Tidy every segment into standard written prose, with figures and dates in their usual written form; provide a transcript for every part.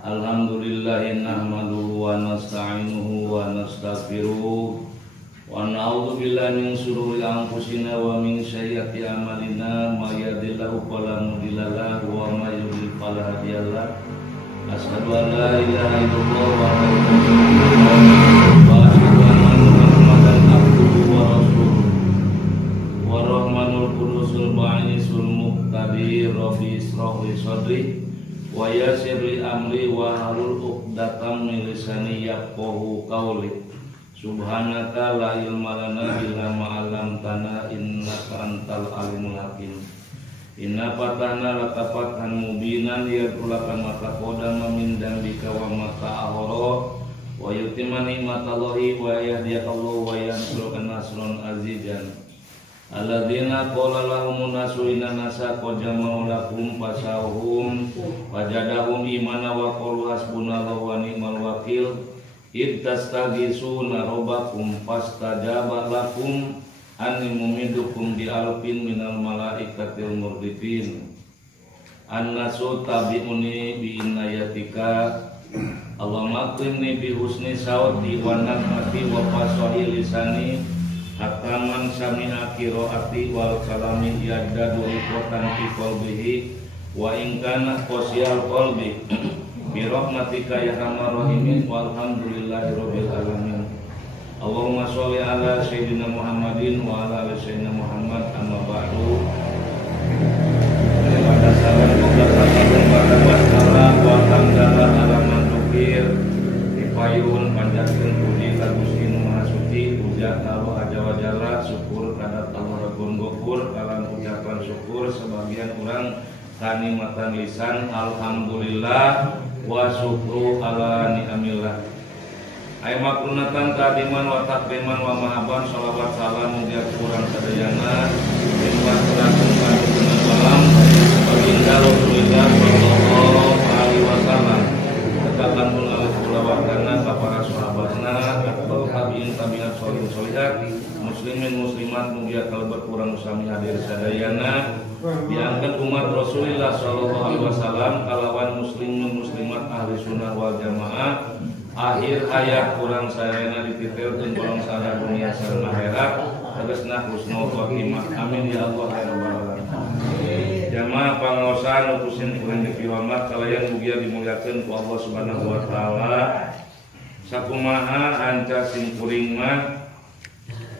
Alhamdulillahi nahmaduhu wa nasta'inuhu wa nastaghfiruh wa na'udzu billahi min shururi anfusina wa min sayyiati a'malina may yahdihillahu fala mudilla lahu wa may yudlil fala hadiya lahu asyhadu an la ilaha illallah wa asyhadu anna muhammadan abduhu wa rasuluh wa rahmanul qudusul ba'isul muqtadir rabbi israh li sadri wa yassir li amri wa halul 'uqdatam min lisani yafqahu qawli subhanaka la ilma lana illa ma 'allamtana innaka antal alimul hakim inna fatahna laka fathan mubinan liyadkhulaka ma taqaddama min dambika wa ma ta'akhkhara wa yutimma ni'matallahi wa yahdiyaka Allah wa yansuruka nasran azizan alladzina qala lahumun nasu inna nasa qad jama'u lakum fasahum wajadahum imana wa qalu hasbunallahu wa ni'mal wakil id tastaghisuna rabbakum fastajaba lakum anni mumidukum bi alfin minal malaikatil murdifin annasu tabi'uni bi inayatika Allahumma qimni bi husni sauti wa nagmati wa fasahi lisani hataman sami'a qiraati wal kalami yaddadu iqatan fi qalbihi wa in kana qasyal qalbi bi rahmatika ya arhamar rahimin walhamdulillahi rabbil alamin. Allahumma sholli ala sayyidina Muhammadin wa ala ali sayyidina Muhammad amma ba'du. Pada salam wa hamdalah ala man dzikir dipayun panjatkeun puji ka Gusti Nu Maha Suci puja Allah Azza wa Jalla syukur kadat Allah Rabbul Ghafur kalan ucapan syukur sebagian orang kalimatan lisan alhamdulillah wa syukru ala ni'amillah. Ay makrunatan kadiman wa takriman wa mahaban sholawat salam mugia kurang sadayana limpah terangkan kandungan malam baginda Rasulullah sallallahu alaihi wasallam tegakkan melalui kulawatana para sahabatna atau tabiin tabiat sholihin sholihat muslimin muslimat mugia kalbar kurang sami hadir sadayana diangkat umat Rasulullah sallallahu alaihi wasallam kalawan muslimin muslimat ahli sunnah wal jamaah akhir hayat kurang sarana dititipkeun kurang sarana dunia sareng akhirat tegasna husnul khotimah amin ya Allah ya rabbal alamin. Jamaah pangaosan utusin kurang dipiwamat kalayan mugia dimuliakeun ku Allah Subhanahu wa taala. Sakumaha anca sing kuring mah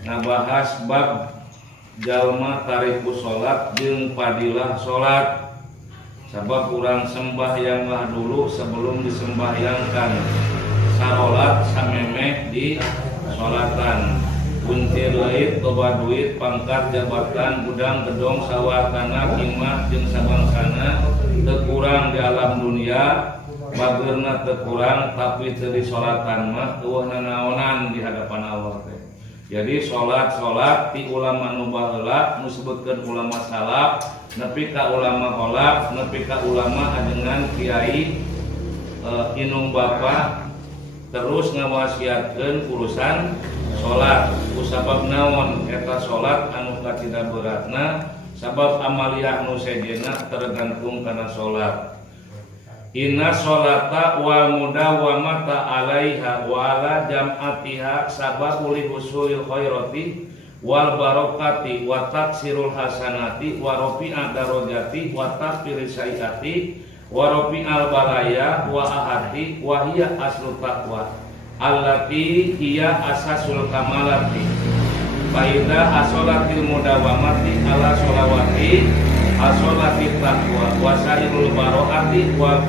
ngabahas bab jalma tariku salat jeung fadilah salat. Sabab kurang sembahyanglah dulu sebelum disembahyangkan. Sarolat samemeh di solatan kunci leit loba duit pangkat jabatan gudang gedong sawah tanah imah jeung sabangsana teu kurang di alam dunia bageurna teu kurang tapi teu di solatan mah eueuh nanaonan di hadapan Allah teh. Jadi salat ti ulama nu baheula nu disebutkeun ulama salaf nepi ka ulama khalaf nepi ka ulama ajengan kiai inung bapa terus ngawasiatkeun urusan salat kusabab naon eta salat anu katina beratna sabab amaliyah nu sejena tergantung kana salat. Inna sholata wal mudawamata alaiha wa ala jam'atiha sababul husulil khairati wal barakati wa taksirul hasanati wa rafi'a darajati wa takfiri sayyiati wa rafi'al balaya wa ahati wa hiya aslu taqwa allati hiya asasul kamalati fa idza asolatil mudawamati ala sholawati asolati taqwa wa sairul baroati wal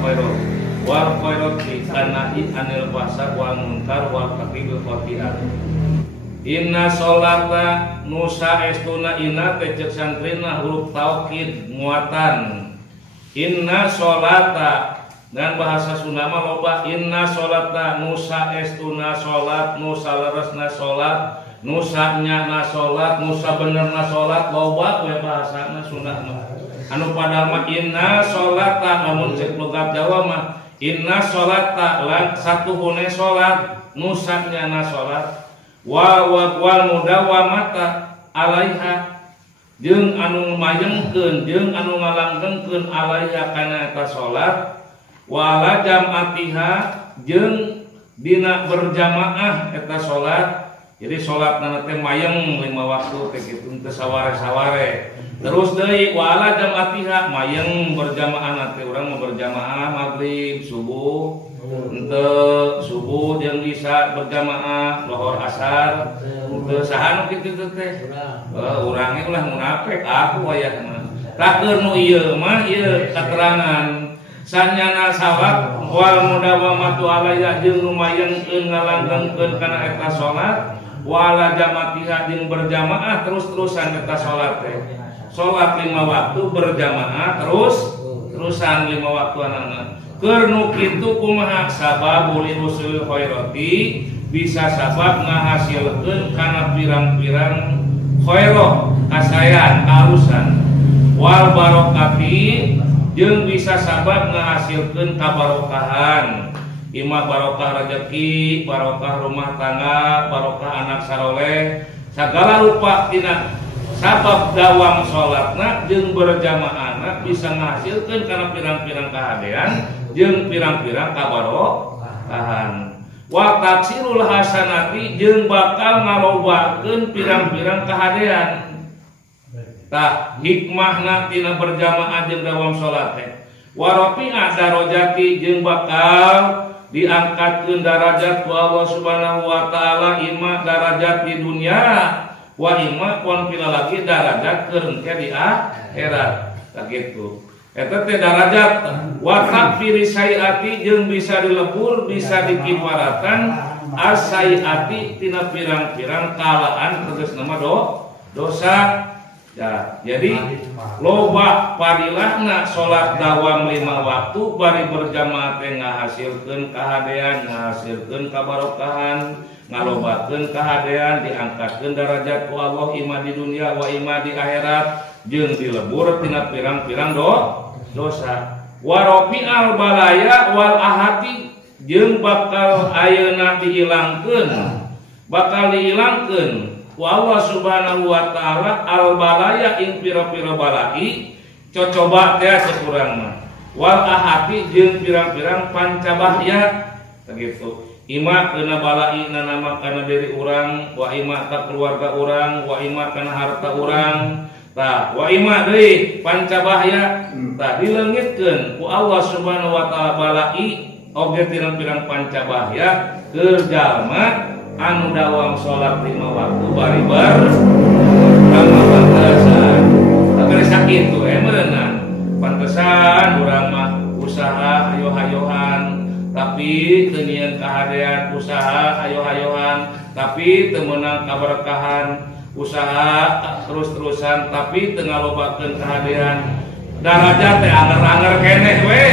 khairati anahi anil fahsya wal munkar wal kafibil khati'at. Inna sholata nusa estuna inna tecek santrina huruf taukid muatan Inna sholata dan bahasa Sunda mah loba inna sholata nusa estuna sholat nusa leresna sholat nusa nyana sholat nusa benerna sholat loba we bahasana Sunda mah anu padahal mah inna sholata namun cek logat Jawa mah inna sholata lan satuhune sholat nusa nyana sholat wal mudawamata alaiha jeung anu mayengkeun jeung anu ngalanggengkeun alaiha kana eta salat wala jam'atiha jeung dina berjamaah eta salat. Jadi salatna teh mayeng 5 waktu teh kitu teu saware-saware. Terus deui wala jam'atiha mayeng berjamaah teh urang mah berjamaah maghrib subuh henteu subuh jeung isya berjamaah lohor asar henteu saha nu kitu teh urang ge ulah munafik aku aya mah tah keur nu ieu mah ieu katerangan sanyana salat wal mudawamatu alaiha jeung nu mayengkeun ngalanggengkeun kana eta salat wala jamatiha jeung berjamaah terus-terusan eta salat teh salat 5 waktu berjamaah terusan 5 waktu anana keur nu kitu kumaha sababul usul khairati bisa sabab ngahasilkeun kana pirang-pirang khairah kasayan kalusan wal barokati jeung bisa sabab ngahasilkeun kabarokahan imah barokah rezeki barokah rumah tangga barokah anak saroleh sagala rupa tina sabab dawam salatna jeung berjamaahna bisa ngahasilkeun kana pirang-pirang kahadean jeung pirang-pirang kabarokahan wa taksirul hasanati jeung bakal ngalobakeun pirang-pirang kahadean tah hikmahna tina berjamaah jeung dawam salat teh wa rafi'a darajati jeung bakal diangkatkeun derajat ku Allah Subhanahu wa taala imma derajat di dunia wa imma pon pila lagi derajat keur di akhirat sakitu eta teh derajat wa takfiri sayiati jeung bisa dilebur bisa dikifaratan as-sayiati tina pirang-pirang kalaan tegas nama dosa ya jadi loba padilahna salat dawam 5 waktu bari berjamaah teh ngahasilkeun kahadean ngahasilkeun kabarokahan ngalobakeun kahadean diangkatkeun derajat ku Allah imah di dunia wa imah di akhirat jeung dilebur tina pirang-pirang dosa wa rafi'al balaya wal ahati jeung bakal ayeuna dihilangkeun ku Allah Subhanahu wa taala al balaya ing pira-pira balai cocoba teh sakurang mah wal ahati jeung pirang-pirang pancabahya begitu ima kana balai nama kana diri urang wa ima ka keluarga urang wa ima kana harta urang tah wa ima deui pancabahya tah dileungitkeun ku Allah Subhanahu wa taala balai oge pirang-pirang pancabahya keur jalma anu dawam salat 5 waktu bari kama pantesan tapi sakitu meunang pantesan urang mah usaha ayo-ayohan tapi teu nieun kahadean usaha ayo-ayohan tapi teu meunang kaberkahan usaha terus-terusan tapi teu ngalobakeun kahadean darajat teh anger-anger keneh we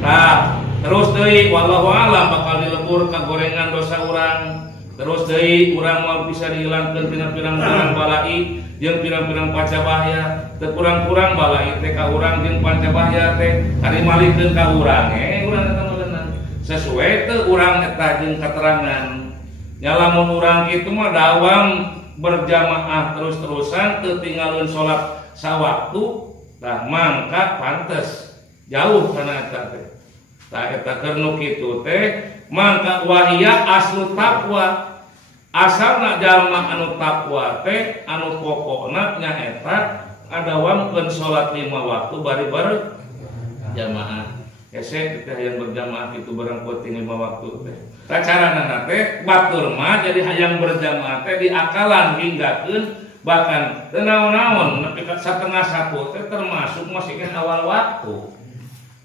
tah terus deui wallahu alam bakal dilebur kagorengan dosa urang terus deui urang mau bisa dihilangkeun tina pirang-pirang balai jeung pirang-pirang pancabahya teu kurang-kurang balai teh ka urang jeung pancabahya teh kadimalikeun ka urang urang eta meureunna sesuai teu urang eta jeung katerangan nya lamun urang kitu mah dawam berjamaah terus-terusan teu tinggalkeun salat sawaktu tah mangka pantes jauh kana eta teh tah eta keur nu kitu teh mangka wahia aslu takwa asalna jalma anu takwa teh anu pokokna nyaeta adawamkeun salat 5 waktu bari berjamaah hese teh hayang berjamaah kitu barang penting 5 waktu teh sacarana teh batur mah jadi hayang berjamaah teh diakalan hinggakeun bahkan teu naon-naon nepi ka 1:30 teh termasuk masih kan awal waktu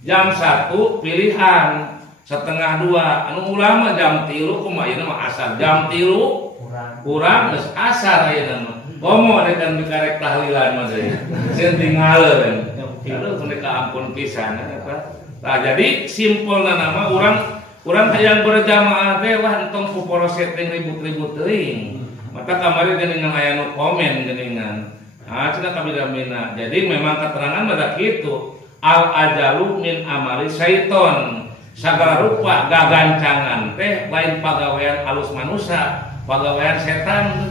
jam 1 pilihan 1:30 anu ulama jam 3 kumaha ieu mah asar jam 3 kurang geus asar ayeuna mah komo dekan dikarek tahlilan mah deui seueur tinggaleuan Aduh mereka ampun pisan apa. Nah jadi simpelna nama urang hayang berjamaah teh wah entong kuporo setting ribut-ribut teuing. Mata kamari geuningan aya nu komen geuningan. Ah cenah kabidamina. Jadi memang keterangan ada kitu. Al ajalu min amali syaiton. Sagala rupa gagancangan teh lain pagawean alus manusia, pagawean setan.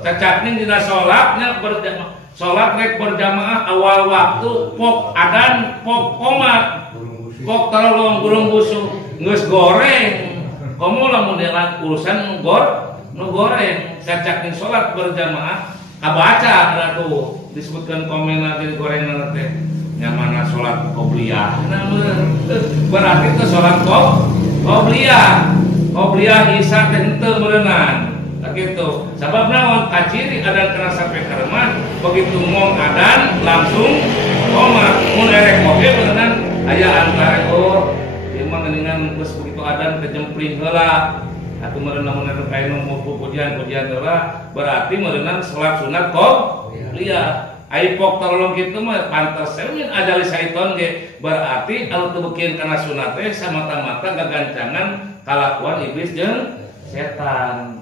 Cacatning dina salatnya berjamaah. Salat rek berjamaah awal waktu pok adan pok komat pok tolong burung busuk geus goreng komo lamun delang urusan nu goreng cacakning salat berjamaah kabaca atuh disebutkan komen lagi gorengan teh nyamana salat qobliyah berarti teh salat qobliyah isya teh henteu meureunnan gitu. Sabab naon kaciri adan kena sampai ke rumah begitu ngomong adan langsung komat mun erek oge beuneunan aya antara ieu mah geuningan geus begitu adan kejempling heula atuh meureun lamun anu kae nu pujian heula berarti meureunnan salat sunat qobliyah ai pok tolong kitu mah pantes seueun ajali syaiton ge berarti anu teu beukeun kana sunat teh samata-mata gagancangan kalakuan iblis jeung setan.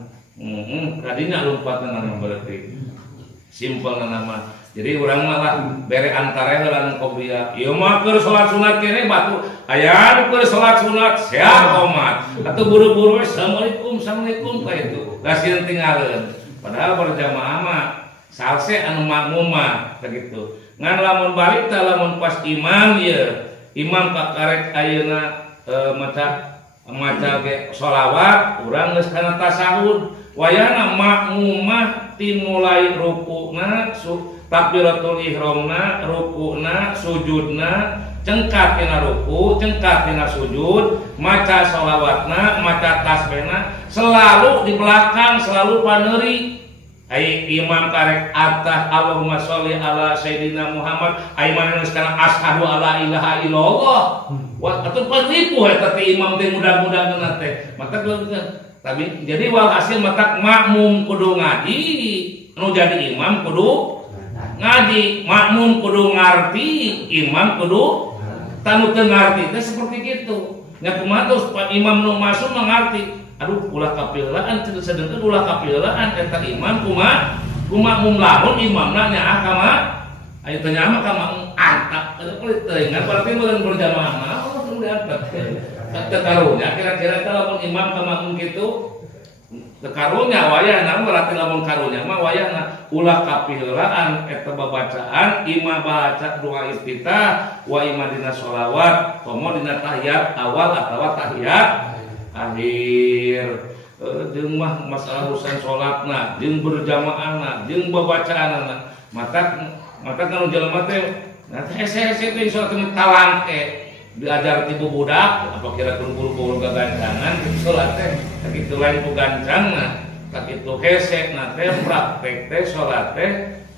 Tadinya lompatna nama berarti simpel nama. Jadi orang malah bere antara heula qobliyah. Ieu mah keur salat sunat kene batu aya keur salat sunat sia qomat. Atuh buru-buru assalamualaikum ka itu. Gasieun tinggalkeun. Padahal berjamaah mah salse anu makmum mah begitu. Ngan lamun balik teh lamun pas imam ieu. Imam kakarek ayeuna maca ge sholawat urang geus kana tasahud. Wayana makmumah timulai rukuna takbiratul ihramna rukuna sujudna cengkat tina ruku cengkat tina sujud maca sholawatna maca tasbihna selalu di belakang selalu paneuri ai imam karek atah Allahumma sholli ala sayyidina Muhammad ai manehna sekarang asyhadu alla ilaha illallah wa atuh paripuh eta teh imam teh mudah-mudahan teh mata tapi jadi walhasil mata makmum kudu ngaji anu jadi imam kudu ngaji makmum kudu ngarti imam kudu tanu teu ngarti teh seperti kitu nya kumaha tos imam nu masuk ngarti aduh ulah kapilaan sedengkeun ulah kapilaan eta imam kumaha makmum lamun imamna nyaah ka mah aya teh nyaah ka makmum antap teh ngan berarti meureun berjamaah mah kudu diantap tekarunya kira-kira lamun imam ka makmum kitu tekarunya wayahna berarti lamun karunya mah wayahna ulah kapiheulaan eta babacaan imam baca doa iftitah wa imam dina sholawat komo dina tahiyat awal atawa tahiyat akhir jeung mah masalah urusan salatna jeung berjamaahna jeung babacaanna mata kalau jelema teh hese-hese teh salat talangke diajar ti budak apa kira guru-guru gagancangan salat teh kitu lain ku gancangna kitu hese na teh praktek teh salat teh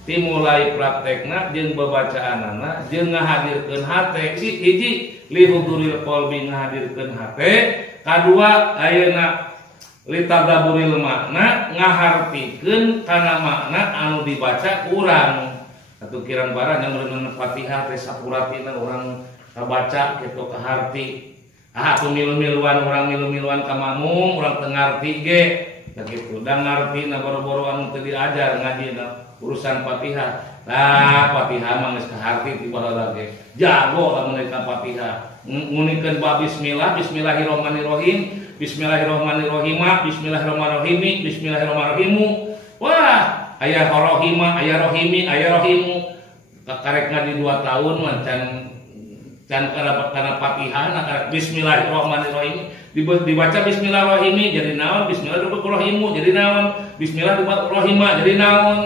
dimulai praktekna jeung babacaanna jeung ngahadirkeun hate hiji li huduril qalbi ngahadirkeun hate kadua ayeuna li tadaburil makna ngahartikeun kana makna anu dibaca urang atuh kirang barang yang meureun Fatihah teh sapuratina urang kabaca gitu kaharti tuh milu-miluan orang milu-miluan ka makmum urang teu ngarti ge gitu dan ngarti na boro-boro anu teu diajar ngajina urusan Fatihah nah Fatihah mah geus kaharti ti baheula ge jago lamun eta Fatihah ngunikeun bab bismillah bismillahirrahmanirrahim bismillahirrahmanirrahim bismillahirrahmanirrahim bismillahirrahmanirrahim wah aya rohima aya rohimi aya rohimu karek ngaji 2 tahun mah can karena Fatihah nah bismillahirrahmanirrahim dibaca bismillahirrahmanirrahim jadi naon bismillahirrahmanirrahim jadi naon bismillahirrahmanirrahim jadi naon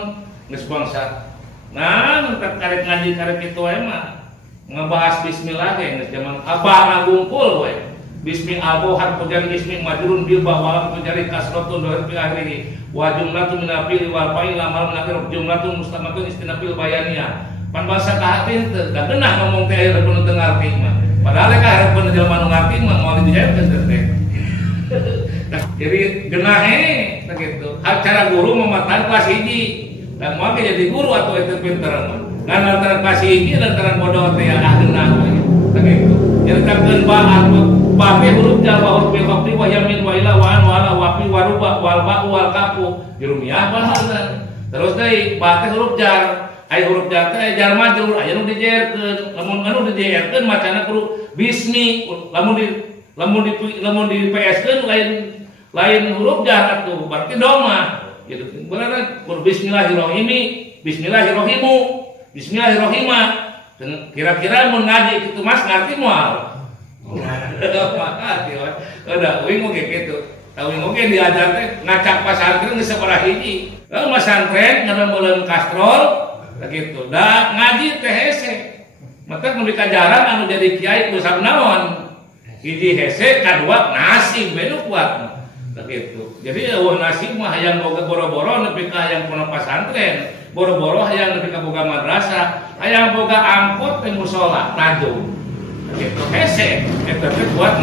geus bangsa nah karek ngaji karek kitu we mah ngebahas bismillah ge geus zaman abah ngagungkul we bismi abu harfu jar ismi majrun bil bawal menjadi kasratun dari fi akhirih wa jumlatun min afil wal fa'il amal min akhir jumlatun mustamatun istinafil bayaniyah pan bahasa kahatin teu da geunah ngomong teh aya pun teu ngarti mah padahal ka hareupeun jelema nu ngarti mah moal dijaeun teh jadi geunah kitu cara guru mematan kelas 1 dan moal jadi guru atuh itu pinter mah ngan lantaran kasih hiji lantaran bodoh teh adeuna begitu nyeritakeun ba teh huruf jar wa huruf wa wa yamin wa ila wa an wa ala wa fi wa ruba wal ba wal kafu jurumiah bahasan terus deui ba teh huruf jar aya huruf jar teh jar majrur aya nu dijerkeun lamun anu dijerkeun macana kudu bismi lamun di PS-keun lain huruf jar atuh berarti doma gitu beneran kudu bismillahirrahmimu bismillahirrahimah kira-kira mun ngaji kitu Mas ngarti moal udah uing oge kitu tawing oge diajar teh ngacak pasantren geus sabaraha hiji mas santren ngademeuleun kastrol gitu da ngaji teh hese mata nu dikajaran anu jadi kiai ku sabnaon hiji hese kadua nasib bedu kuat gitu jadi nasib mah hayang boga boro-boro nepi ka hayang pondok pesantren boro-boro hayang nepi ka boga madrasah hayang boga angkot teh mushola tajum gitu hese eta teh kuat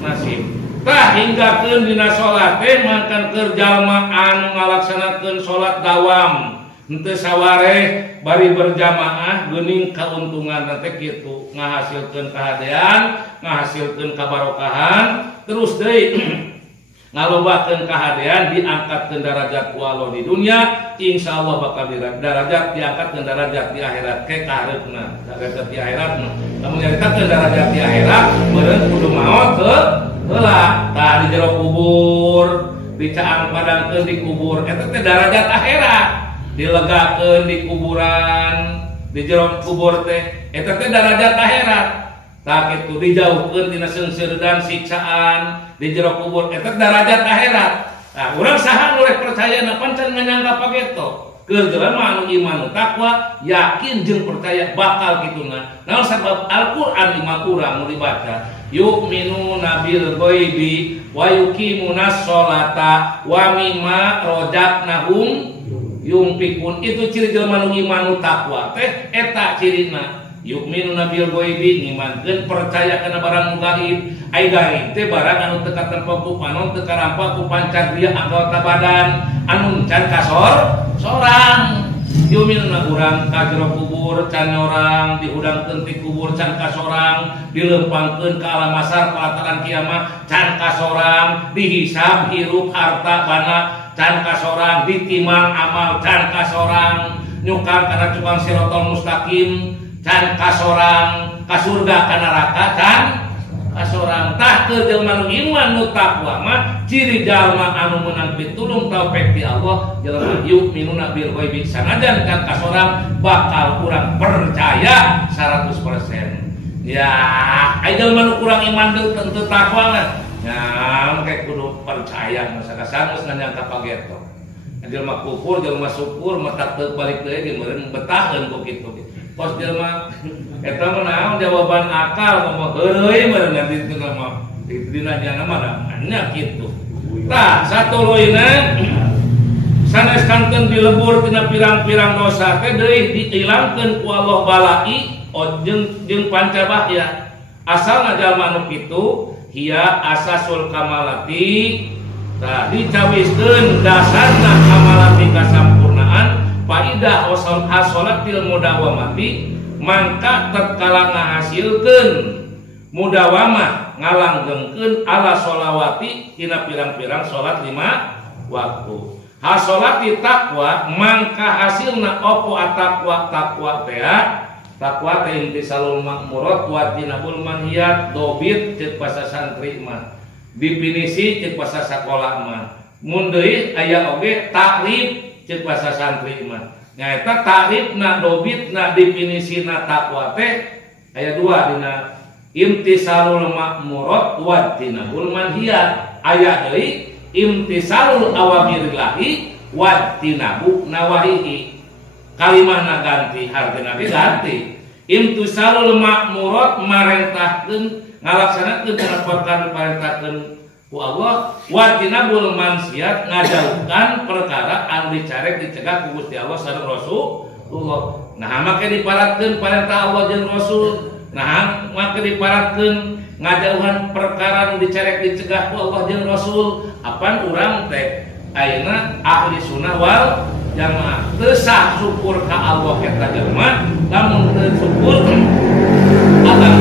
nasib tah hinggakeun dina salat teh makan keur jalma anu ngalaksanakeun salat dawam henteu sawareh bari berjamaah geuning kauntungan teh kitu ngahasilkeun kahadean ngahasilkeun kabarokahan terus deui ngalobakeun kahadean diangkatkeun derajat ku Allah di dunia insyaallah bakal derajat diangkatkeun derajat di akhirat ke kahareupna derajat di akhiratna lamun diangkatkeun derajat di akhirat meureun kudu maot heula tah di jero kubur dicaang padangkeun di kubur eta teh derajat akhirat dilegakeun di kuburan di jero kubur teh eta teh derajat akhirat tah kitu dijauhkeun tina seungseureun dan siksaan di jero kubur eta derajat akhirat. Nah, urang saha nu rek percaya na pancen nganyangka pageto. Keur jelema anu iman takwa yakin jeung percaya bakal kituna. Naon sabab Al-Qur'an lima urang nu dibaca yu'minuna bil ghaibi wa yuqimunas sholata wa mimma razaqnahum yunfikun. Itu ciri jelema nu iman takwa teh eta cirina. Yu'minuna bil ghaibi ngimankeun percaya kana barang nu gaib ai gaib teh barang anu teu katempo ku panon teu karampa ku pancadria anggota badan anu can kasor sorang yu'minuna urang ka jero kubur can orang dihudangkeun ti kubur can kasorang dilempangkeun ka alam mahsyar palataran kiamat can kasorang dihisab hirup harta bana can kasorang ditimang amal can kasorang nyukar kana tukang sirotol mustaqim can kasorang kasurga ka neraka can kasorang tah teu jelema nu iman nu takwa mah ciri jalma anu meunang pitulung taufik ti Allah jelema yu'minuna bil ghaibi sanajan can kasorang bakal kurang percaya 100%. Ya ai jelema nu kurang iman teu takwa mah ya make kudu percaya masa kasan geus nganyangka pageto. Jelema kufur jelema syukur mah tak teu balik deui ge meureun betaheun ku kitu. Pos jelema eta mah naon jawaban akal ngomong heureuy meureun nanti teu mah dina jana mah nya kitu. Tah satuluyna sanes kanten dilebur tina pirang-pirang dosa teh deui diilangkeun ku Allah balai jeung pancabahya. Asalna jalma nu kitu hiya asasul kamalati tah dicawiskeun dasarna kamalati kasampurnaan faidah wasal hasolatil mudawamati mangka tatkala ngahasilkeun mudawamah ngalanggengkeun ala sholawati tina pirang-pirang salat 5 waktu hasolati takwa mangka hasilna opo atakwa takwa teh intisalul makmurat wa tinabul manhiyat dobit ceuk basa santri mah definisi ceuk basa sakola mah mun deui aya oge takrif ceuk basa santri mah nyaeta takrifna dobitna definisina takwa teh aya dua dina imtisalul makmurat wa tinabul manhiyat aya deui imtisalul awamirillahi wa tinabu nawahihi kalimahna ganti hartina diganti imtisalul makmurat marentahkeun ngalaksanakeun kana perkara parentahkeun ku Allah wa tinabul mansiat ngajauhkan perkara anu dicarek dicegah ku Gusti Allah sareng Rasulullah. Nah make diparatkeun parentah Allah jeung Rasul. Nah make diparatkeun ngajauhan perkara anu dicarek dicegah ku Allah jeung Rasul. Apan urang teh ayeuna ahli sunnah wal jamaah teu sah syukur ka Allah eta jelema lamun teu syukur akan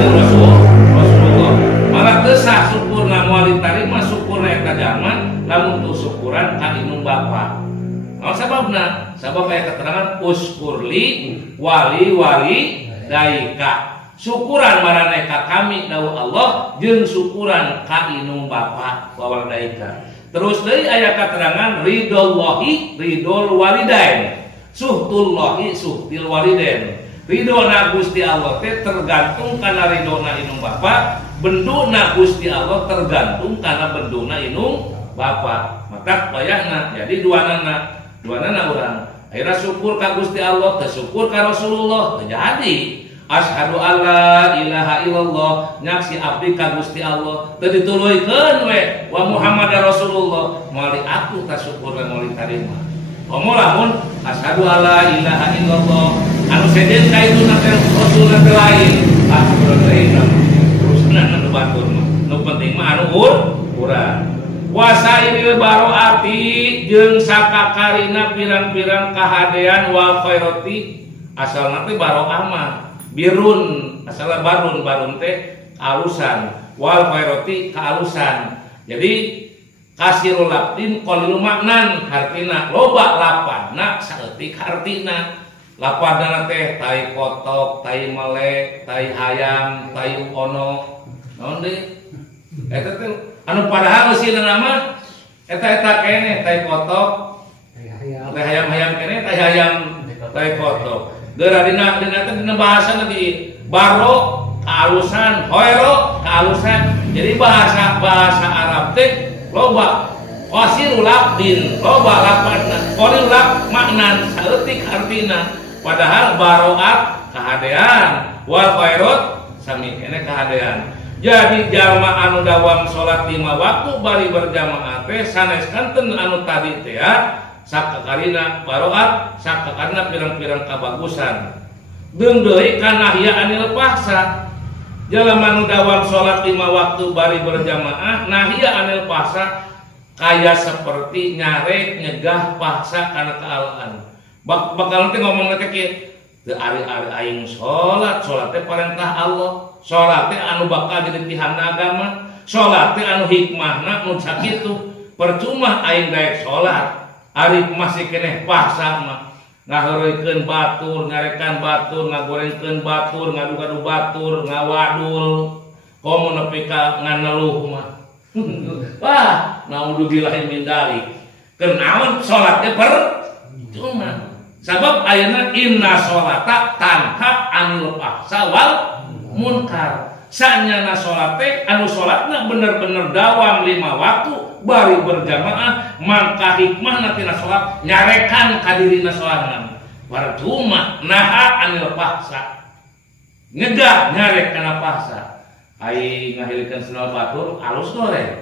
Rasulullah malah teu sah syukurna moal ditarima syukurna eta jelema lamun teu syukuran ka indung bapa. Sababna sabab aya keterangan uskurli wali daika syukuran marane ka kami dawuh Allah jeung syukuran ka indung bapa wawal daika. Terus deui aya keterangan ridallahi ridul walidain suhtullahi suhtil walidain. Ridona Gusti Allah teh tergantung kana ridona indung bapa, benduna Gusti Allah tergantung kana benduna indung bapa. Maka bayahna jadi duanana urang akhirnya syukur ka Gusti Allah tersyukur ka Rasulullah terjadi asyhadu alla ilaha illallah nyaksi abdi ka Gusti Allah teu dituluykeun we wa Muhammadar Rasulullah moal aku tasyukur we moal tarima omong lamun asyhadu alla ilaha illallah anu sejen ka itu nanti Rasul nanti lain asyhadu terus nu batur nu penting mah anu urang wasairil baroati jeung sakakarina pirang-pirang kahadean wal khairati asalna teh baroah mah birun asalna barun teh alusan wal khairati kaalusan jadi kasirul labdin qalilul maknan hartina loba lapadna saeutik hartina lapadna teh tai kotok tai melek tai hayam tai ono naon deui eta teh anu padahal sih nama eta kene tai kotok tai hayam kene tai hayam tai kotok geradina dina bahasa nanti baro kaalusan hoiro kaalusan jadi bahasa Arab teh loba wasirul labdin loba lapadna qalil lab maknan saeutik artina padahal baroat kahadean wal khairat sami kene kahadean. Jadi jalma anu dawam salat 5 waktu bari berjamaah teh sanes kanten anu tadi teh sakakarina baroat sakakarina pirang-pirang kabagusan deung deui kana nahya anil paksa jalma anu dawam salat 5 waktu bari berjamaah nahya anil paksa kaya seperti nyarek nyegah paksa kana kaalaan bakal teh ngomong teh kieu teu ari-ari aing salat teh perintah Allah salat teh anu bakal jadi tihana agama salat teh anu hikmahna mun sakitu percuma aing daek salat ari masih keneh paksa mah ngaheureuykeun batur ngarekan batur ngagorengkeun batur ngadu-gadu batur ngawadul komo nepi ka nganeluh mah wah naudzubillah min dzalik kenaon salat teh percuma sabab ayeuna inna sholata tanha anil fahsya wal munkar sanyana sholat teh anu sholatna bener-bener dawam 5 waktu bari berjamaah mangka hikmahna tina sholat nyarekan kadirina sholatna percuma naha anil fahsya nyegah nyarek kana fahsya aing ngahilikeun senal batur alus goreng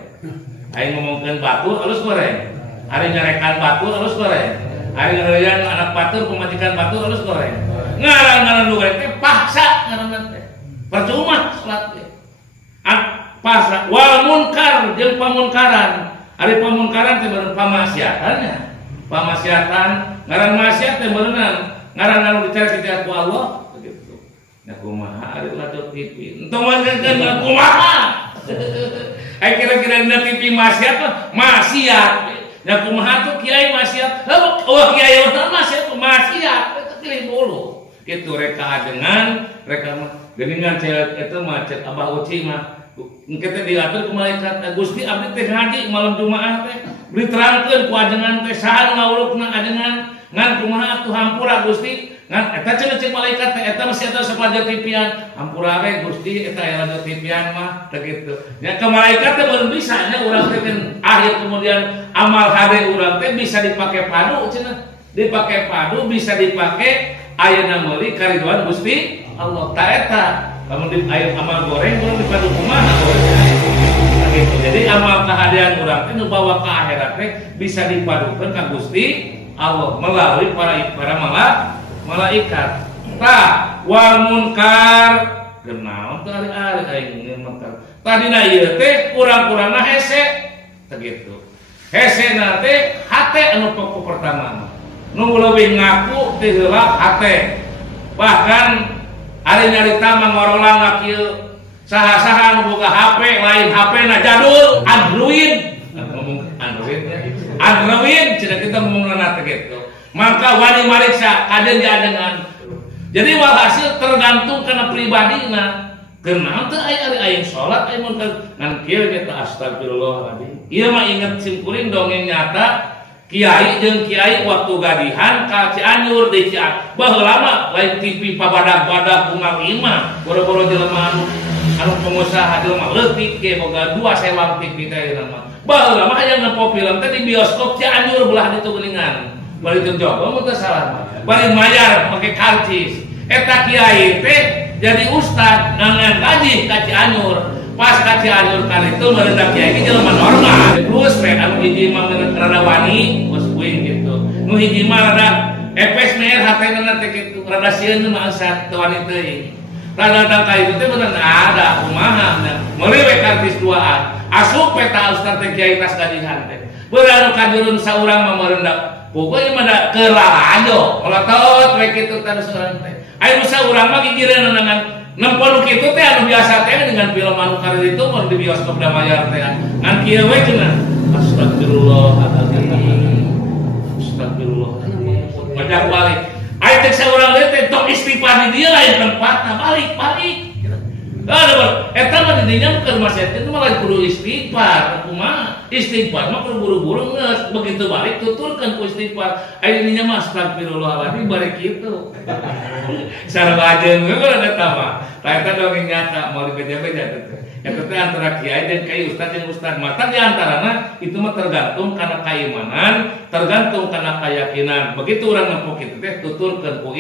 aing ngomongkeun batur alus goreng ari nyarekan batur alus goreng ari ngeureun anak batur pemajikan batur alus goreng ngaran-ngaran lu goreng teh paksa ngaran teh percuma salat teh paksa wal munkar jeung pamunkaran ari pamunkaran teh beunang pamaksiatannya pamaksiatan ngaran maksiat teh beunang ngaran anu dicari-cari ku Allah begitu nya kumaha ari ladok TV entong mangkeun kumaha ai kira-kira dina TV maksiat maksiat nya kumaha tuh kiai maksiat oh kiai maksiat pilih dulu kitu reka ajengan reka geuningan cewek eta mah cek Abah Uci mah engke teh diatur ku malaikat Gusti abdi teh ngaji malam Jumaah teh diterangkeun ku ajengan teh saha ngawulukna ajengan ngan kumaha atuh hampura Gusti ngan eta cenah cek malaikat teh eta masih ada sapaja tipian hampura we Gusti eta aya ada tipian mah teh kitu nya ke malaikat teh belum bisa nya urang teh akhir kemudian amal hade urang teh bisa dipake padu cenah dipake padu bisa dipake ayeuna meuli kariduan Gusti Allah ta eta lamun di aya amal goreng urang dipadu kumaha gitu. Jadi amal kahadean urang teh nu bawa ka akhirat teh bisa dipadukeun ka Gusti Allah melalui para malaikat. Tah wal munkar genaon teh ari-ari aing munkar. Tadina ieu teh kurang-kurangna hese teh kitu. Hesena teh hate anu pokok pertama. nu leuwih ngaku ti heula hate. Bahkan ari nyarita mangorolang kieu saha-saha nu boga HP lain HP-na jadul Android. Ngomong Android ya. Android cenah kita ngomongna teh kitu. Maka wani mariksa kaden diadengan. Jadi walhasil tergantung kana pribadina. Karena teu aya aing salat aya mun ngan kieu kita astagfirullahaladzim. Ieu mah inget simkuring dongeng nyata kiai jeung kiai waktu gadihan ka Cianjur di Cianjur. Baheula mah lain TV pabadag-badag kumal imah. Boro-boro jelema anu pengusaha jelema leutik ge boga 2 sewang TV teh mah. Baheula mah aya nempo film teh di bioskop Cianjur belah ditu geuningan. Bari teu jogo mun teu salah mah. Bari mayar make karcis. Eta kiai teh jadi ustad ngangan gaji ka Cianjur. Pas ka Cianjur kali itu merendah kiai ge jelema normal. Terus we anu hiji mah rada wani, bos kuing gitu. Nu hiji mah rada epes meer hatena teh kitu, rada sieun mah asat teu wani teuing. Rada ka itu teh bener ada kumaha. Meuli we kartis duaan. Asup peta ustad teh kiai tas gajihan teh. Beurang kajurun saurang mah merendah. Pokoknya mah da keulajo, molotot we kitu teh saurang teh. Ayo bisa urang mah gigireun dengan nempo kitu teh anu biasa teh dengan film anu kari itu mun di bioskop da mayar teh. Ngan kieu we cenah. Astagfirullahaladzim. Astagfirullahaladzim. Bajak balik. Ayo teh saurang teh tok istighfar di dieu lain tempatna balik. Eta mah di dinya keur masehat itu mah lain kudu istighfar. Kumaha? Istighfar mah kudu buru-buru geus begitu balik tuturkeun ku istighfar. Aya dinya mah astagfirullahaladzim bari kitu. Sareng ajeun we eta mah. Tah eta dongeng nyata mau dibeja-beja teh. Eta teh antara kiai jeung kiai ustad jeung ustad. Mata di antarana itu mah tergantung kana keimanan, tergantung kana keyakinan. Begitu urang nempo kitu teh tuturkeun ku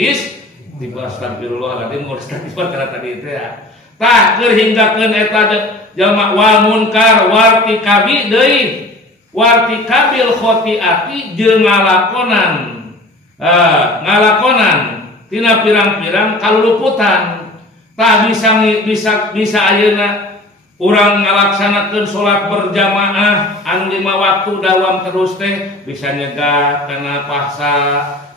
astagfirullahaladzim urang istighfar kana tadi teh ya. Tah keur hinggakeun eta jalma wal munkar wartikabi deui wartikabil khotiati jeung ngalakonan tina pirang-pirang kaluluputan. Tah bisa ayeuna urang ngalaksanakeun salat berjamaah anu 5 waktu dawam terus teh bisa nyegah kana paksa,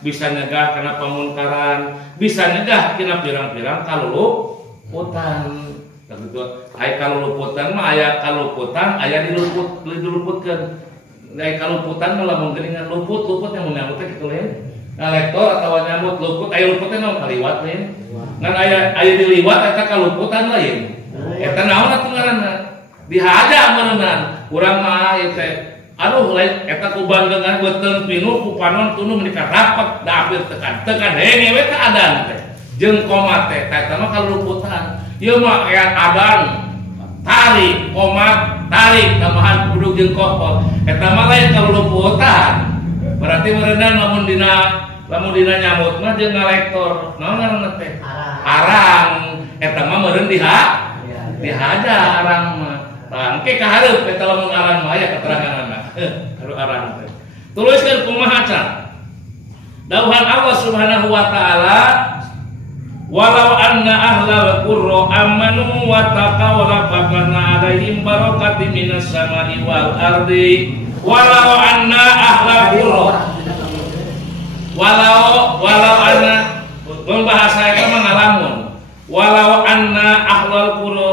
bisa nyegah kana pamunkaran, bisa nyegah tina pirang-pirang kaluluputan. Begitu aya kaluluputan mah aya kaluputan aya diluputkeun. Aya kaluputan mah lamun geuningan luput yang nyamut teh kitu lain. Ngalektor atawa nyamut luput aya luput teh naon kaliwat lain. Ngan aya diliwat eta kaluputan lain. Eta naon atuh ngaranna? Dihaja meureunnan. Urang mah ieu teh aduh lain eta ku banggengan beuteung pinu ku panon tunu menikah rapat da hampir tekan henge we teh adan teh. Jeung komat teh eta mah kaluluputan. Ieu mah aya adan tarik komat tarik tambahan kudu jeung kohol. Eta mah lain kaluluputan. Berarti meureunnan lamun dina nyamut mah jeung ngalektor. Naon ngaranna teh? Arang. Eta mah meureun dihaja arang mah. Tah engke kahareup eta lamun arang mah aya keteranganna. Haru arang teh. Tuliskeun kumaha can? Dawuhan Allah Subhanahu wa taala walau anna ahlal qurra amanu wa taqaw la fakana alaihim barakatin minas samai wal ardi walau anna ahlal qurra walau anna membahasa eta mangalamun walau anna ahlal qurra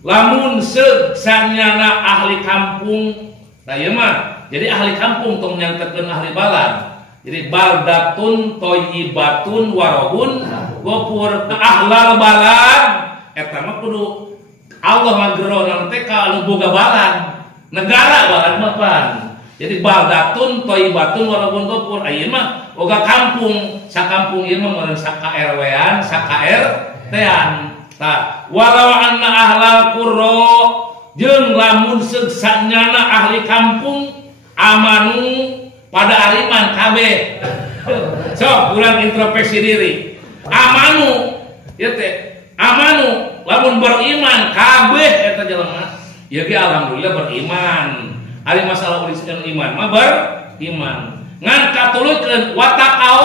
lamun sanyana ahli kampung tah ieu mah jadi ahli kampung tong nyantetkeun ahli balad. Jadi baldatun thayyibatun warahun gopur ahlal balad eta mah kudu Allah mageronan teh ka anu boga balad negara balad mah pan. Jadi baldatun thayyibatun warahun gopur ieu mah boga kampung sakampung ieu mah meureun saka-RW-an saka-RT-an. Tah walau anna ahlal qurra jeung lamun seksanyana ahli kampung amanu pada ariman kabeh. Sok urang introspeksi diri. Amanu ieu teh amanu lamun beriman kabeh eta jelema. Ieu ge alhamdulillah beriman. Ari masalah urusan iman mah beriman. Ngan katulikeun wataqau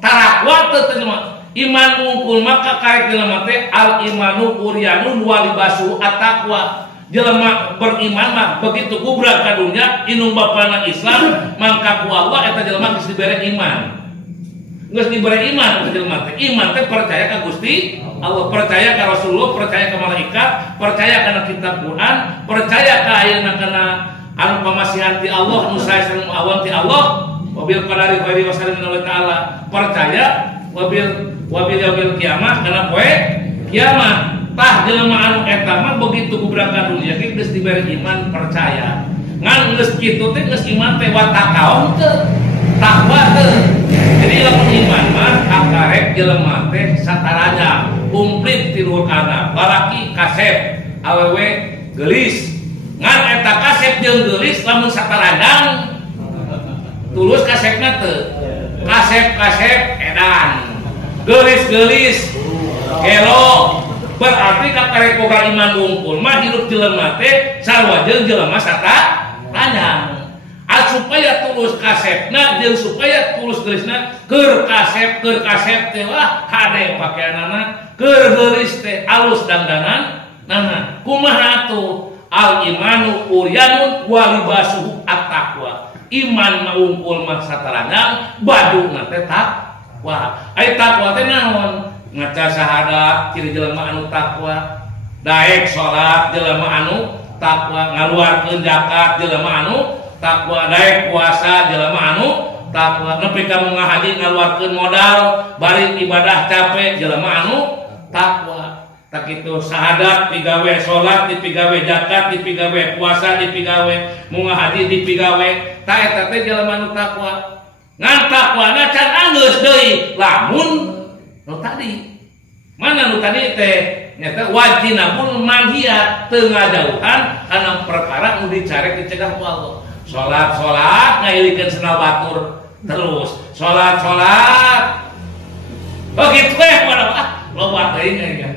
tarakwa teh jelema. Iman mungkul maka karek jelema teh al imanu uryanun walibasu at-taqwa. Jelema beriman mah begitu gubrak ka dunya inung bapana Islam mangka ku Allah eta jelema geus dibere iman. geus diberi iman ke jelema teh. Iman teh percaya ka Gusti Allah, percaya ka Rasulullah, percaya ka malaikat, percaya kana kitab Quran, percaya ka ayeuna kana anu pamasihan ti Allah, nu sae sareng awan ti Allah, wabil qadari khairi wa syarri min taala, percaya wabil yaumil kiamah kana poe kiamat. Tah jelema anu eta mah begitu gubrakan dunia ge geus diberi iman percaya. Ngan geus kitu teh geus iman teh wa taqwa teh. Takwa teh. Jadi lamun iman mah akarek jelema teh sataranya komplit ti luhur kana. Balaki kasep, awewe geulis. Ngan eta kasep jeung geulis lamun satarajang tulus kasepna teu. Kasep edan. Geulis gelo. Berarti kakarek boga iman wungkul mah hidup jelema teh sarua jeung jelema satarajang. Supaya tulus kasepna jeung supaya tulus geulisna keur kasep teh wah hade pakaianana keur geulis teh alus dandanan nah kumaha atuh al imanu uryanun wa libasuhu at-taqwa. Iman mah wungkul mah satarajang baduna teh takwa. Ai takwa teh naon? Ngaca syahadat ciri jelema anu takwa, daek salat jelema anu takwa, ngaluarkeun zakat jelema anu takwa, daek puasa jelema anu takwa, nepi ka ngahaji ngaluarkeun modal bari ibadah capek jelema anu takwa. Tak kitu syahadat digawe salat, dipigawe zakat, dipigawe puasa, dipigawe ngahaji, dipigawe ta eta teh jelema anu takwa. Ngan takwana can anggeus deui lamun nu tadi mana nu tadi teh nyata wajinabul manhiyat teu ngajauhan kana perkara nu dicarek dicegah ku Allah. Salat ngailikeun senal batur terus salat begitu pada loba teuing nya.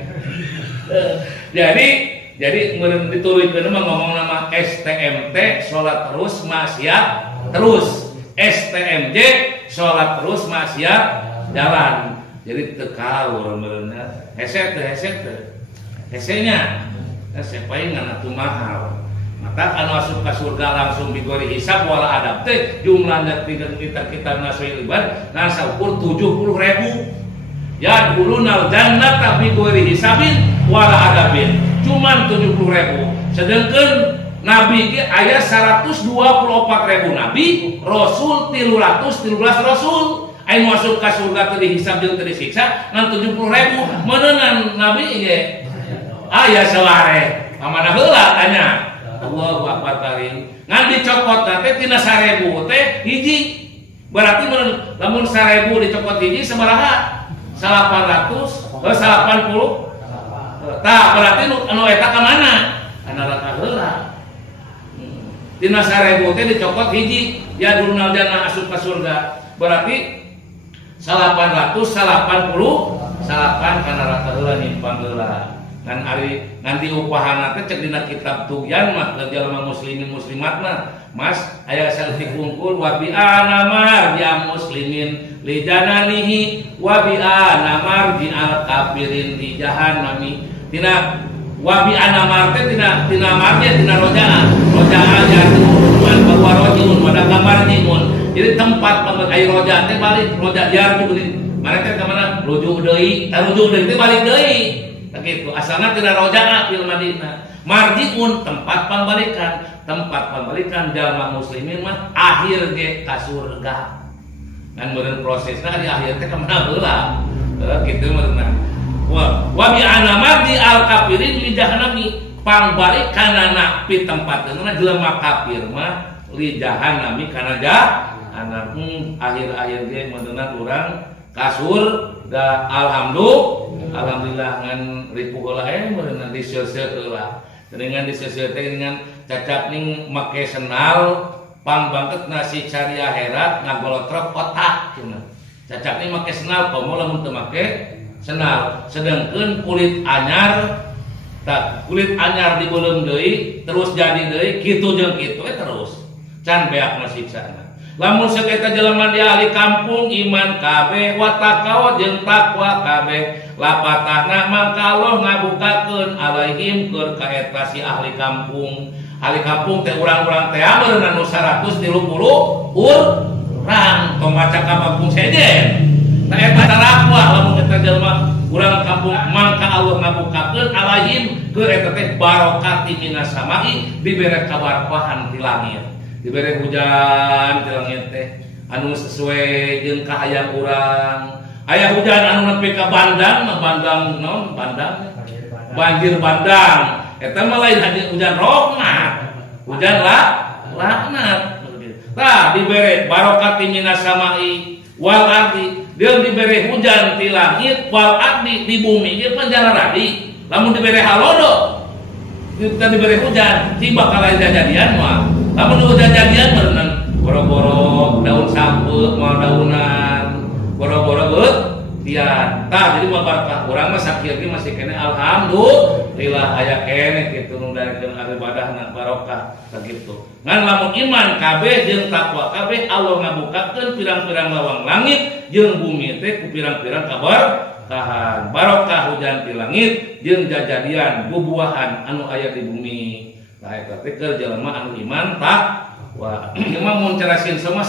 Jadi mun diturunkeun mah ngomong nama STMT salat terus maksiat terus, STMJ salat terus maksiat jalan. Jadi tekawur benerna hese hesenya palingan atuh mahal. Maka anu asup ka surga langsung digori hisab wala adab teh jumlahna kita ngasoi liban nasa ukur 70.000. Ya dulunal jannata bi ghairi hisabin wala adabin. Cuman 70.000. Sedengkeun nabi ge aya 124.000 nabi, rasul 313 rasul. Aing masuk ke surga teu dihisab jeung teu disiksa ngan 70.000 meunang nabi ge aya saware pamana heula tanya Allahu akbar karim ngan dicokot teh tina 1000 teh hiji berarti lamun 1000 dicokot hiji sabaraha 800 80 tah berarti anu eta ka mana kana raka heula tina 1000 teh dicokot hiji ya dunal jannah asup ka surga berarti 888 kana rata heula nimpang heula ngan ari nganti upahana teh cek dina kitab Tugyan mah jalma muslimin muslimat mah mas aya salih kungkul wa bi anamar ya muslimin li jananihi wa bi anamar di al kafirin di jahannami tina wa bi anamar teh tina marnya tina rojaa ya tuan bahwa rojun pada kamar jimun. Jadi tempat pamit air roja teh balik roja jar juga mereka kemana rujuk deui teh balik deui kitu asalna tina roja fil Madinah marjiun tempat pembalikan jalma muslimin mah akhir ge ka surga ngan meureun prosesna di akhir teh kemana heula kitu meureunna wa bi anamar di al kafirin li jahannami pangbalikanana pi tempatna jelema kafir mah li jahannami kana anak akhir-akhir ge mendengar orang kasur da alhamdulillah ngan ripu heula meunang diseuseut heula dengan diseuseut dengan cacap ning make senal pangbangketna si cari akhirat ngagolotrok otak cenah cacap ning make senal komo lamun teu make senal sedengkeun kulit anyar dibeuleum deui terus jadi deui kitu jeung kitu terus can beakna siksana. Lamun saketa jelema di ahli kampung iman kabeh wa taqwa jeung takwa kabeh lapatahna mangka Allah ngabukakeun alaihim keur ka eta si ahli kampung teh urang-urang teh ameurna nu 130 urang tong maca ka kampung sejen Nah eta tarakwa lamun kita jelema urang kampung mangka Allah ngabukakeun alaihim ke eta teh barokati minas samai dibere kabarpahan ti langit. Dibere hujan ti langit teh anu sesuai jeung kahayang urang. Aya hujan anu nepi ka bandang, bandang naon bandang? Banjir bandang. Eta mah lain hujan rahmat. Hujan laknat. Tah dibere barokati minas samai wal ardi. Dia diberi hujan di langit wal ardi di bumi dia panjang radi. Lamun diberi halodo kita diberi hujan tiba kala jadian mah. Lamun hujan jadian berenang boro-boro daun samput mal daunan boro-boro beut tian. Tah jadi mah barokah urang mah sakieu ge masih kene alhamdulillah aya kene kitu nu daekeun ibadahna barokah sakitu. Ngan lamun iman kabeh jeung takwa kabeh Allah ngabukakeun pirang-pirang lawang langit jeung bumi teh ku pirang-pirang kabar tahan barokah hujan di langit jeung jajadian bubuahan anu aya di bumi. Tah eta teh keur jelema anu iman takwa. Ieu mah mun carasieun sama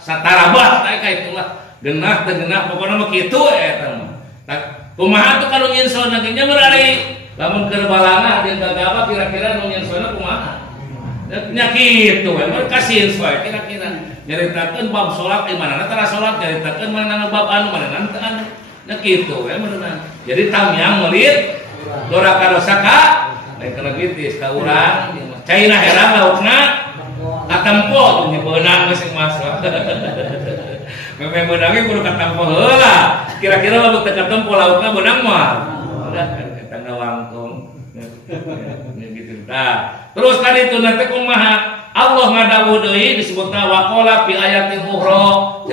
satarabah tah kitu lah. Genah teh genah pokona mah kitu eta mah. Tah kumaha tuh kalau nyinsona ge nya berari lamun keur balana jeung gagaba kira-kira nu nyinsona kumaha? Nya kitu we mah kasihin soe kira-kira nyaritakeun bab salat di manana tara salat nyaritakeun manana bab anu manana teu anu. Nya kitu we meunang. Jadi tamiang meulit doraka dosa ka lain kana gitis ka urang caina herang laukna katempo nya beunang geus masuk. Memang benangnya kudu katampo heula. Kira-kira lamun teu katampo laukna benang mah. Udah eta ngawangkung. Gitu tah. Terus tadi itu nanti kumaha Allah ngadawuh deui disebutna waqala fi ayatin ukhra.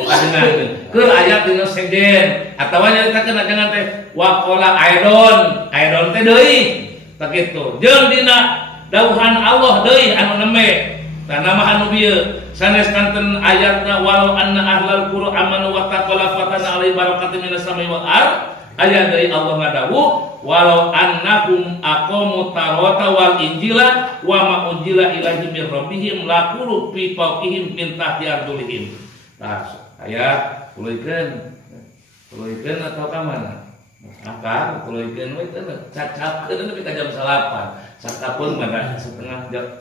Keur ayat dina segen atawa nyaritakeun ajangan teh waqala aidon teh deui. Tah kitu. Jeung dina dawuhan Allah deui anu nembe. Tah nama anu bieu sanes kanten ayatna walau anna ahlal qura amanu wa taqala fatana alai barakatin minas samai wal ard. Ayat dari Allah ngadawu walau annahum aqamu tarata wal injila wa ma unjila ilaihim min rabbihim laqulu fi fawqihim min tahti arjulihim. Tah ayat tuluykeun atau ka mana? Apa tuluykeun we teh cacapkeun nepi ka jam 8. Sakapeung mah setengah 8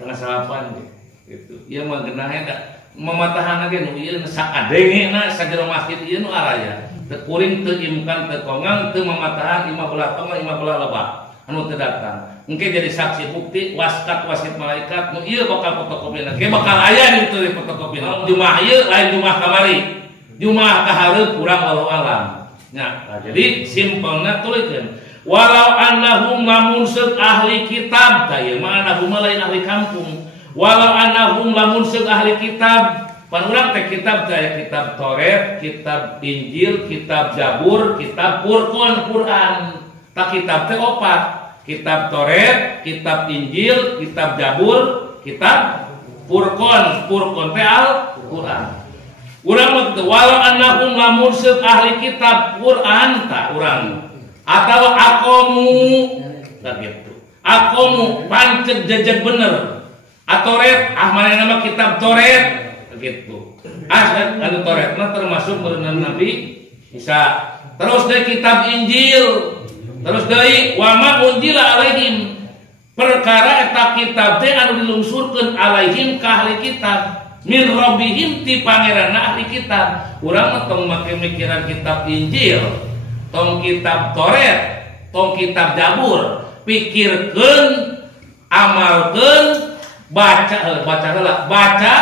gitu. Ieu mah genahna mamatahan ge nu ieu sakadengena sajero masjid ieu nu araya. Teu kuring teu imkan teu kongang teu mamatahan 15 tongol 15 lebah anu teu datang. Engke jadi saksi bukti waskat wasit malaikat nu ieu bakal fotokopina. Ge bakal aya di teu fotokopina. Jumaah ieu lain jumaah kamari. Jumaah ka hareup kurang walau alam. Nya, jadi simpelna tulikeun walau annahum lamun seuk ahli kitab tah ieu mah annahum lain ahli kampung. Walau annahum lamun seuk ahli kitab pan urang teh kitab teh aya kitab Taurat, kitab Injil, kitab Zabur, kitab Furqan, Quran. Tak kitab teh opat. Kitab Taurat, kitab Injil, kitab Zabur, kitab Furqan. Furqan teh Al-Qur'an. Urang mah kitu walau annahum lamun seuk ahli kitab Quran tah urang atawa aqamu tah kitu. Aqamu pancet jejeg bener. Atoret ahmane nama kitab Taurat begitu. Asal anu Taurat mah termasuk meunang Nabi Isa. Terus dari kitab Injil. Terus dari wa ma unjila alaihim. Perkara eta kitab teh anu dilungsurkeun alaihim ka ahli kitab. Min rabbihim ti pangeranna ahli kitab. Urang mah tong make mikiran kitab Injil, tong kitab Taurat, tong kitab Zabur. Pikirkeun, amalkeun, baca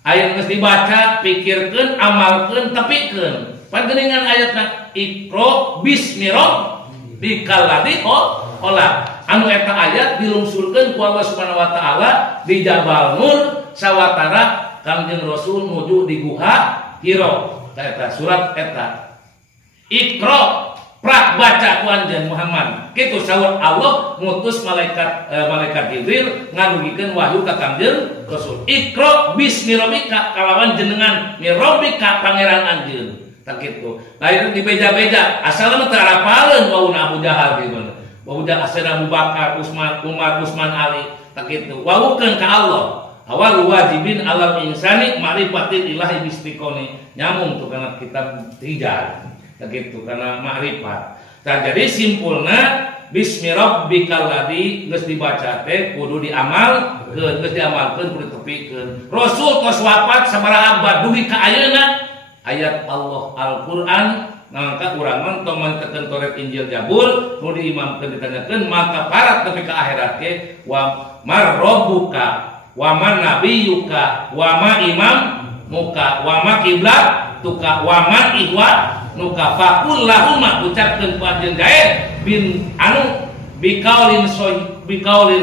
ayat geus dibaca pikirkeun amalkeun tepikeun panjenengan ayatna iqra bismi rabbikal ladzi khalaq anu eta ayat dilungsurkeun ku Allah Subhanahu wa taala di Jabal Nur sawatara Kangjeng Rasul nuju di Guha Hira eta surat eta iqra prak baca ku anjeun Muhammad kitu saur Allah ngutus malaikat Jibril ngadugikeun wahyu ka Kangjeng Rasul iqra bismi rabbika kalawan jenengan mi rabbika pangeran anjeun tak kitu lain dibeja-beja asalna teu arapaleun wauna Abu Jahal kitu wau asal Abu Bakar Umar Utsman Ali tak kitu waukeun ka Allah awal wajibin alam insani ma'rifatil ilahi bistiqoni nyamung tuh karena kitab tiga gitu karena ma'rifat. Nah, jadi simpulna bismi rabbikal ladzi geus dibaca teh kudu diamalkeun, geus diamalkeun kudu tepikeun. Rasul tos wafat sabaraha abad dugi ka ayeuna ayat Allah Al-Qur'an ngangka urang mah tong mantekeun Taurat Injil Zabur nu diimamkeun ditanyakeun maka parat nepi ka akhirat ge wa mar rabbuka wa man nabiyuka wa ma imam muka wa ma kiblat tuka wa man ihwa nuka faqul lahum ucapkeun ku anjeun gae bin anu bikaulin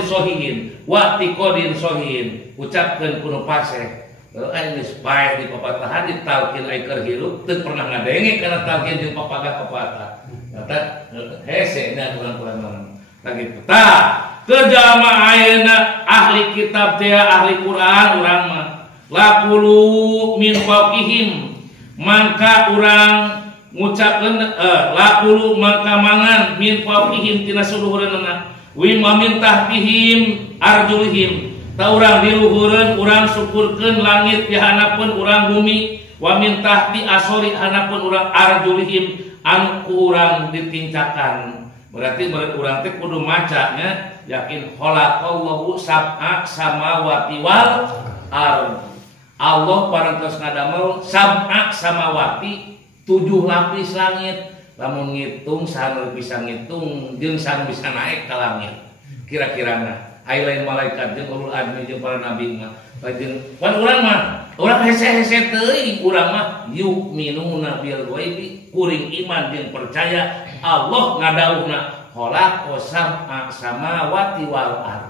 sohihin wa tiqodin sohihin ucapkeun kuno paseh geus bae di papatahan di talqin ai keur hirup teu pernah ngadenge kana talqin jeung papagah-papagah eta hese nya kurang-kurang lagi tah kejalma ayeuna ahli kitab teh ahli Quran urang mah laqulu min faqihim mangka urang ngucapkeun laqulu mangka mangan min faqihim tina suluhureunna wi min tahtihim arjulihim ta urang di luhureun urang syukurkeun langit di hanapeun urang bumi wa min tahti asori hanapeun urang arjulihim anu urang ditincakan berarti urang teh kudu macanya yakin khalaqallahu sab'a samawati wal ard Allah parantos ngadamel sab'a samawati 7 lapis langit lamun ngitung saha bisa ngitung jeung saha bisa naik ka langit kira-kirana ai lain malaikat jeung ulul azmi jeung para nabi mah jeung wan urang mah urang hese-hese teuing urang mah yu'minuna bil ghaibi kuring iman jeung percaya Allah ngadawuhna khalaqo sab'a samawati wal ard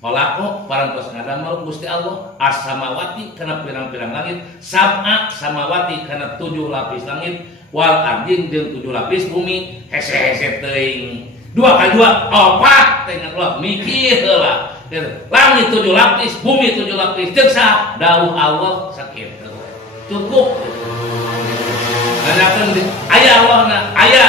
khalaqo parantos ngadamel Gusti Allah as-samawati kana pirang-pirang langit sab'a samawati kana 7 lapis langit wal ardin jeung 7 lapis bumi hese-hese teuing 2 kali 2 4 teh Allah mikir heula langit 7 lapis bumi 7 lapis jeung sa dawuh Allah sakitu cukup anakeun aya Allahna aya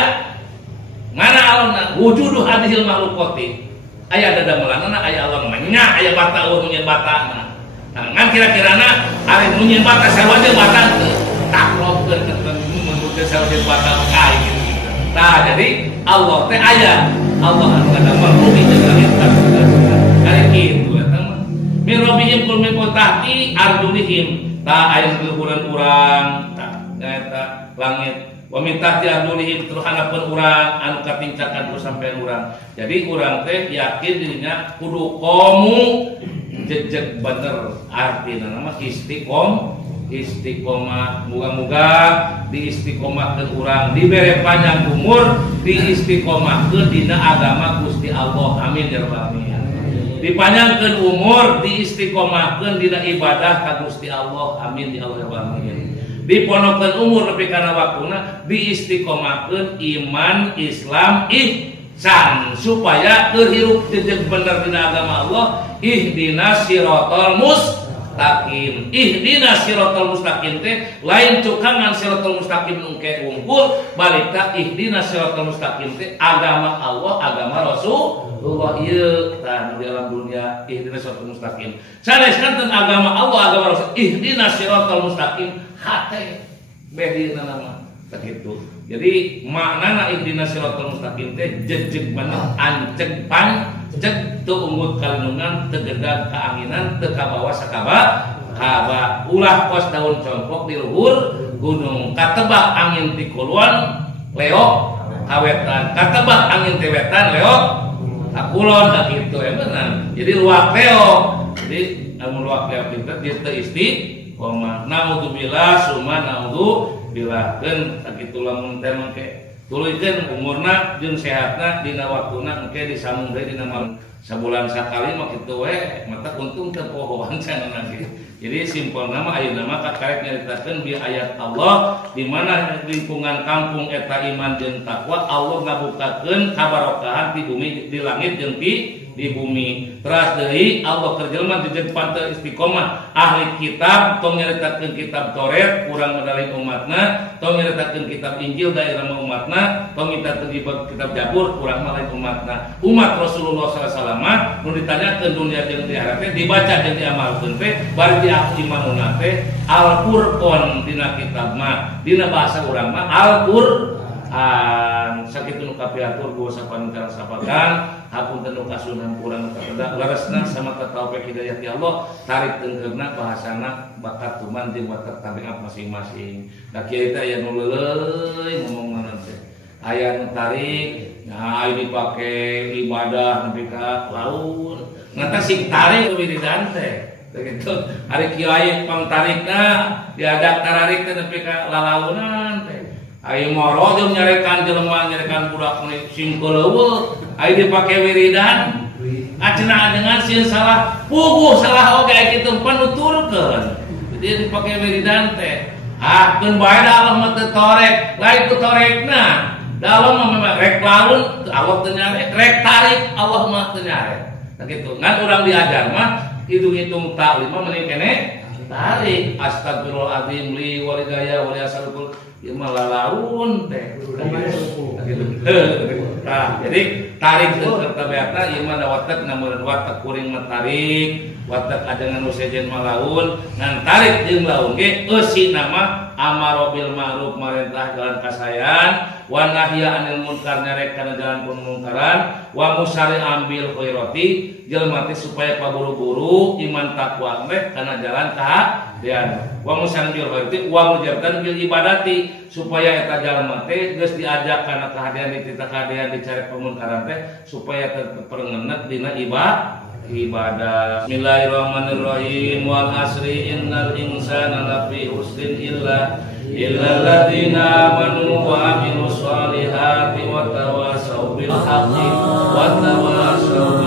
mana Allahna wujudu hadhil makhluqati aya dadamelanna aya Allah nya aya bata urang nya batana ngan kira-kirana ari nu nya bata sarua jeung bata teu taklopkeun menurut sarua jeung bata kae gitu. Nah, jadi Allah teh aya Allah anu ngadamel bumi jeung langit kali kitu eta mah min rabbihim kul min tahti arjulihim ta aya luhureun urang ta eta langit wa min tahti arjulihim terus hanapeun urang anu katincakan ku sampean urang. Jadi urang teh yakin dirinya kudu komu jejeg bener artina nama istiqomah muga-muga diistiqomahkeun urang dibere panjang umur diistiqomahkeun dina agama Gusti Allah amin ya rabbal alamin dipanjangkeun umur diistiqomahkeun dina ibadah ka Gusti Allah amin ya rabbal alamin diponokkeun umur nepi kana waktuna diistiqomahkeun iman Islam ihsan supaya keur hirup jejeg bener dina agama Allah ihdinas siratal mustaqim ihdinas siratal mustaqim teh lain cukangan siratal mustaqim nu ke wungkul balik ka ihdinas siratal mustaqim teh agama Allah agama Rasulullah ieu tah di alam dunia ihdinas siratal mustaqim saneskeun agama Allah agama Rasul ihdinas siratal mustaqim hate bedina nama begitu. Jadi maknana ihdinas siratal mustaqim teh jejeg bener anceg panceg teu unggul kalindungan teu gedag kaanginan teu kabawa sakaba kaba ulah kos daun congkok di luhur gunung katebak angin ti kulon leok kawetan katebak angin ti wetan leok kakulon da kitu bener. Jadi luak leok jadi anu luak leok itu teu istiqomah naudzubillah summa naudzubillah keun sakitu lamun teh mangke tuluykeun umurna jeung sehatna dina waktuna engke disamung deui dina malam sabulan sakali mah kitu we mata untung teu pohoan cenah gitu. Jadi simpulna mah ayeuna mah kakarek nyaritakeun bi ayat Allah di mana lingkungan kampung eta iman jeung takwa Allah ngabukakeun kabarokahan di bumi di langit jeung di bumi. Teras deui Allah kerjelma jeung panteu istiqomah ahli kitab tong nyaritakeun kitab Taurat urang medalin umatna tong nyaritakeun kitab Injil daerah umatna tong nyaritakeun kitab Zabur urang mah lain umatna umat Rasulullah sallallahu alaihi wasallam mah nu ditanyakeun dunia jeung di akhirat teh dibaca jeung diamalkeun teh bari diakui imanuna teh Al-Qur'an dina kitab mah dina bahasa urang mah Al-Qur'an sakitu nu kapiatur ku sapanungkara sapakan hapunten nu kasunan kurang kapada larasna sama taufik hidayah ti Allah tarik tengkeurna bahasana bakat tuman jeung watak tabiat masing-masing da kieu teh aya nu leuleuy ngomongna teh aya nu tarik nah ini dipake ibadah nepi ka laun ngata sing tarik wiridan teh begitu hari kieu aya pangtarikna diadak tararik teh nepi ka lalaunan teh aya moro jeung nyarekan jelema nyarekan budak sing keuleuweut aya dipake wiridan acenah dengan sieun salah puguh salah oge aya kitu panuturkeun jadi dipake wiridan teh keun bae da Allah mah teu torek lain ku torekna da Allah mah memang rek laun Allah teu nyarek rek tarik Allah mah teu nyarek kitu ngan urang diajar mah hitung-hitung taklim mah mending kene tarik astagfirullahalazim li walidayah wali asalul ieu mah lalaun teh nah jadi tarik teu tabiatna ieu mah watak namun watak kuring mah tarik watak adengan usejen mah laun ngan tarik jeung laun ge eusina mah amaro bil ma'ruf marentah jalan kasayan wa nahya anil munkar nyarek kana jalan pemungkaran wa musari ambil khairati jelema teh supaya paburu-buru iman takwa teh kana jalan kahadian wa musari bil khairati wa mujaratan bil ibadati supaya eta jalma teh geus diajak kana kahadian ditita kahadian dicari pemunkaran teh supaya terperengenet dina ibadah. Bismillahirrahmanirrahim. Wal asri innal insana lafi husrin illa alladziina amanu wa amilus solihati wa tawassaw bil haqqi wa tawassaw